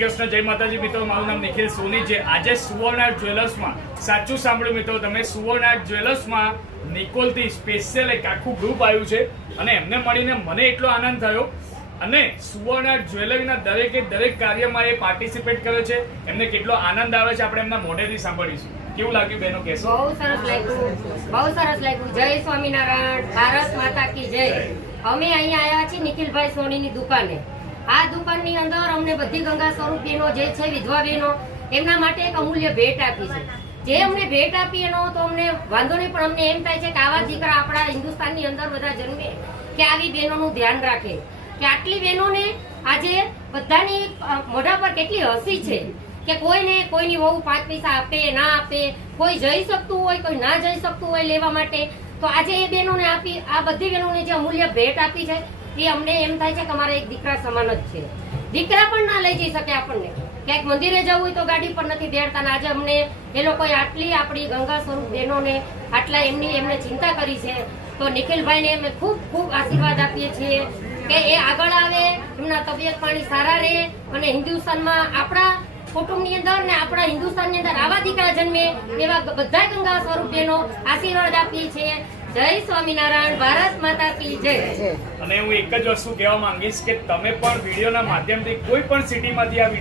કૃષ્ણ, જય માતાજી મિત્રો. મારું નામ નિખિલ સોની છે. આજે સુવર્ણ જ્વેલર્સમાં સાચું સાંભળ્યું મિત્રો તમે, સુવર્ણ જ્વેલર્સમાં નિકોલથી સ્પેશિયલ એક આખું ગ્રુપ આવ્યું છે અને એમને મળીને મને એટલો આનંદ થયો અને સુવર્ણ જ્વેલરીના દરેક કાર્યમાં એ પાર્ટિસિપેટ કરે છે. એમને કેટલો આનંદ આવે છે આપણે એમના મોઢેથી સાંભળીશું. કેવું લાગ્યું બહેનો, કહેશો? બહુ સરસ લાગ્યું. જય સ્વામિનારાયણ, ભારત માતા કી જય. અમે અહીંયા આવ્યા છીએ નિખિલભાઈ સોનીની દુકાને. આ દુકાનની અંદર અમને બધી ગંગા સ્વરૂપ બહેનો જે છે, વિધવા બહેનો, એમના માટે એક અમૂલ્ય ભેટ આપી છે. જે અમને ભેટ આપી એનો તો અમને વાંધો નહીં, પણ અમને એમ થાય છે કે આવા દીકરા આપણા હિન્દુસ્તાનની અંદર બધા જન્મે કે આવી બહેનોનું ધ્યાન રાખે, કે આટલી બહેનોને આજે બધાની મોઢા પર કેટલી હસી છે કે કોઈની વહુ 5 પૈસા આપે ના આપે, કોઈ જઈ શકતું હોય, કોઈ ના જઈ શકતું હોય લેવા માટે. તો આજે એ બહેનોને આપી, આ બધી બહેનોને જે અમૂલ્ય ભેટ આપી છે એ અમને એમ થાય છે કે અમારા એક દીકરા સમાન જ છે. દીકરા પણ ના લઈ જઈ શકે આપણને, ક્યાંક મંદિરે જવું હોય તો ગાડી પર નથી બેડતા. આજે અમને એ લોકોએ આટલી આપણી ગંગા સ્વરૂપ બહેનોને આટલા એમને ચિંતા કરી છે. તો નિખિલભાઈને અમે ખૂબ ખૂબ આશીર્વાદ આપીએ છીએ કે એ આગળ આવે, એમના તબિયત પાણી સારા રહે અને હિન્દુસ્તાનમાં આપણા કુટુંબની અંદર ને આપણા હિન્દુસ્તાનની અંદર આવા દીકરા જન્મે એવા બધા ગંગા સ્વરૂપ બહેનો આશીર્વાદ આપીએ છીએ. જય સ્વામિનારાયણ, ભારત માતા કી જય. અને હું એક જ વસ્તુ કહેવા માંગીશ કે તમે પણ વિડીયોના માધ્યમથી કોઈ પણ સિટીમાંથી આ